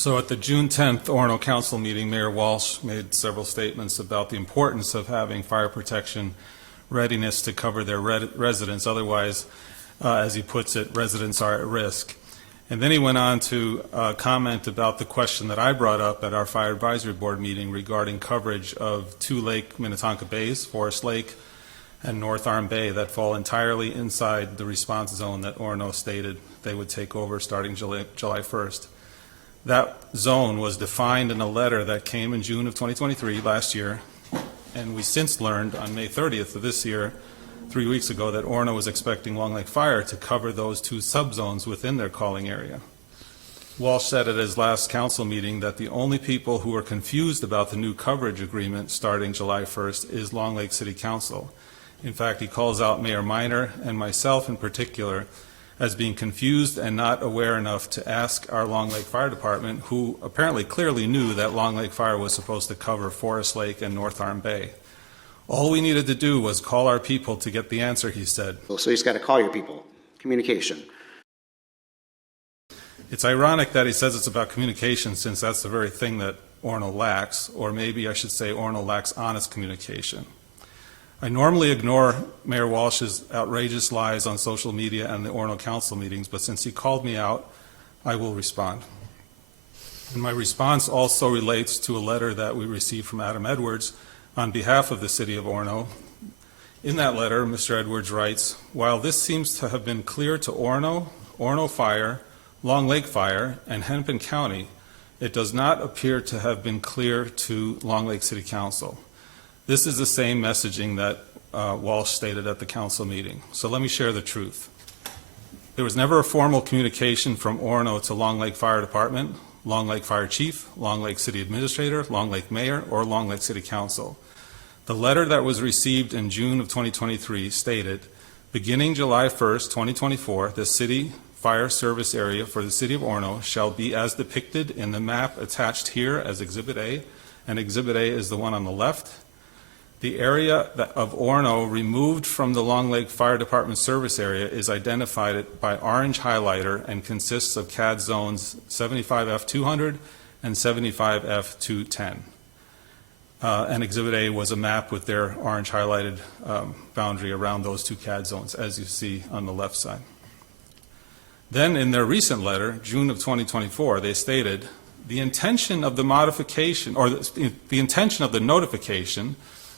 So at the June 10th Orono Council meeting, Mayor Walsh made several statements about the importance of having fire protection readiness to cover their residents. Otherwise, as he puts it, residents are at risk. And then he went on to comment about the question that I brought up at our Fire Advisory Board meeting regarding coverage of two Lake Minnetonka bays, Forest Lake and North Arm Bay, that fall entirely inside the response zone that Orono stated they would take over starting July 1st. That zone was defined in a letter that came in June of 2023, last year, and we since learned on May 30th of this year, 3 weeks ago, that Orono was expecting Long Lake Fire to cover those two subzones within their calling area. Walsh said at his last council meeting that the only people who are confused about the new coverage agreement starting July 1st is Long Lake City Council. In fact, he calls out Mayor Minor and myself in particular as being confused and not aware enough to ask our Long Lake Fire Department, who apparently clearly knew that Long Lake Fire was supposed to cover Forest Lake and North Arm Bay. All we needed to do was call our people to get the answer, he said. So he's got to call your people. Communication. It's ironic that he says it's about communication, since that's the very thing that Orono lacks, or maybe I should say Orono lacks honest communication. I normally ignore Mayor Walsh's outrageous lies on social media and the Orono Council meetings, but since he called me out, I will respond. And my response also relates to a letter that we received from Adam Edwards on behalf of the City of Orono. In that letter, Mr. Edwards writes, "While this seems to have been clear to Orono, Orono Fire, Long Lake Fire, and Hennepin County, it does not appear to have been clear to Long Lake City Council." This is the same messaging that Walsh stated at the council meeting. So let me share the truth. There was never a formal communication from Orono to Long Lake Fire Department, Long Lake Fire Chief, Long Lake City Administrator, Long Lake Mayor, or Long Lake City Council. The letter that was received in June of 2023 stated, beginning July 1st, 2024, the city fire service area for the City of Orono shall be as depicted in the map attached here as Exhibit A, and Exhibit A is the one on the left. The area of Orono removed from the Long Lake Fire Department service area is identified by orange highlighter and consists of CAD zones 75F200 and 75F210. And Exhibit A was a map with their orange highlighted boundary around those two CAD zones, as you see on the left side. Then in their recent letter, June of 2024, they stated, the intention of the modification, or the intention of the notification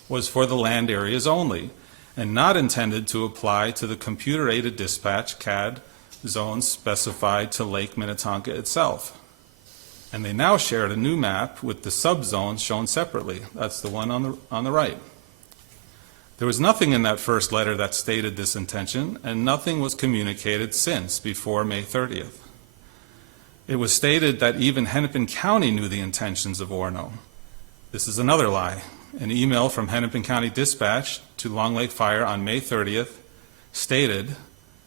was for the land areas only, and not intended to apply to the computer-aided dispatch CAD zones specified to Lake Minnetonka itself. And they now shared a new map with the subzones shown separately. That's the one on the right. There was nothing in that first letter that stated this intention, and nothing was communicated since before May 30th. It was stated that even Hennepin County knew the intentions of Orono. This is another lie. An email from Hennepin County Dispatch to Long Lake Fire on May 30th stated,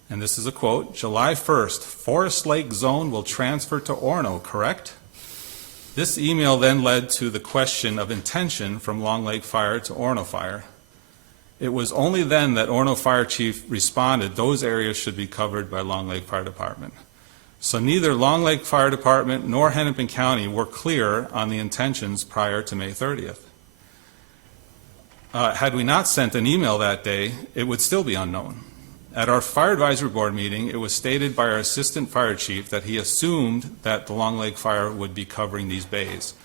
and this is a quote, July 1st, Forest Lake Zone will transfer to Orono, correct? This email then led to the question of intention from Long Lake Fire to Orono Fire. It was only then that Orono Fire Chief responded those areas should be covered by Long Lake Fire Department. So neither Long Lake Fire Department nor Hennepin County were clear on the intentions prior to May 30th. Had we not sent an email that day, it would still be unknown. At our Fire Advisory Board meeting, it was stated by our Assistant Fire Chief that he assumed that the Long Lake Fire would be covering these bays.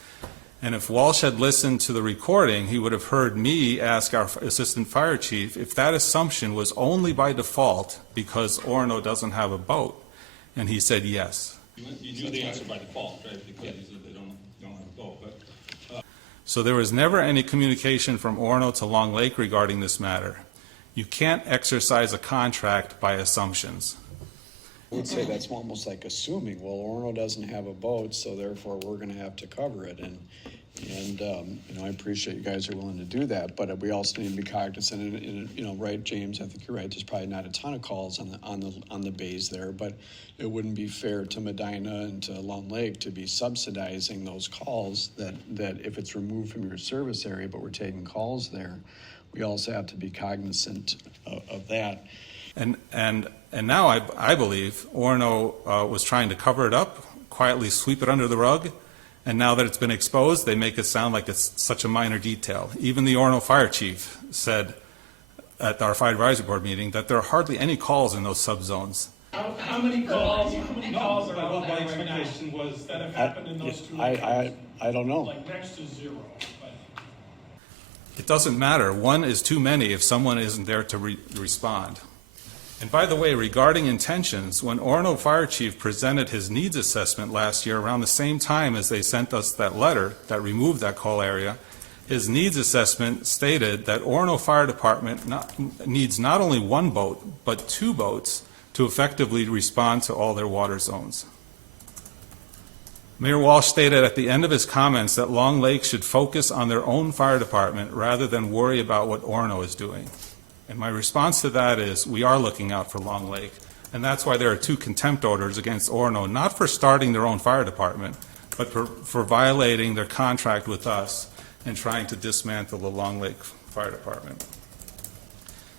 And if Walsh had listened to the recording, he would have heard me ask our Assistant Fire Chief if that assumption was only by default because Orono doesn't have a boat. And he said yes. You knew the answer by default, right? Because you said they don't have a boat. But so there was never any communication from Orono to Long Lake regarding this matter. You can't exercise a contract by assumptions. I would say that's almost like assuming, well, Orono doesn't have a boat, so therefore we're going to have to cover it. And you know, I appreciate you guys are willing to do that, but we also need to be cognizant. And you know, right, James? I think you're right. There's probably not a ton of calls on the bays there, but it wouldn't be fair to Medina and to Long Lake to be subsidizing those calls. That if it's removed from your service area, but we're taking calls there, we also have to be cognizant of that. And now I believe Orono was trying to cover it up quietly sweep it under the rug, and now that it's been exposed, they make it sound like it's such a minor detail. Even the Orono Fire Chief said at our Fire Advisory Board meeting that there are hardly any calls in those subzones. How many calls are out there right now was that have happened in those two I locations? don't know. Like next to zero. But It doesn't matter. One is too many if someone isn't there to respond. And by the way, regarding intentions, when Orono Fire Chief presented his needs assessment last year around the same time as they sent us that letter that removed that call area, his needs assessment stated that Orono Fire Department needs not only one boat, but 2 boats to effectively respond to all their water zones. Mayor Walsh stated at the end of his comments that Long Lake should focus on their own fire department rather than worry about what Orono is doing. And my response to that is we are looking out for Long Lake, and that's why there are 2 contempt orders against Orono, not for starting their own fire department, but for violating their contract with us and trying to dismantle the Long Lake Fire Department.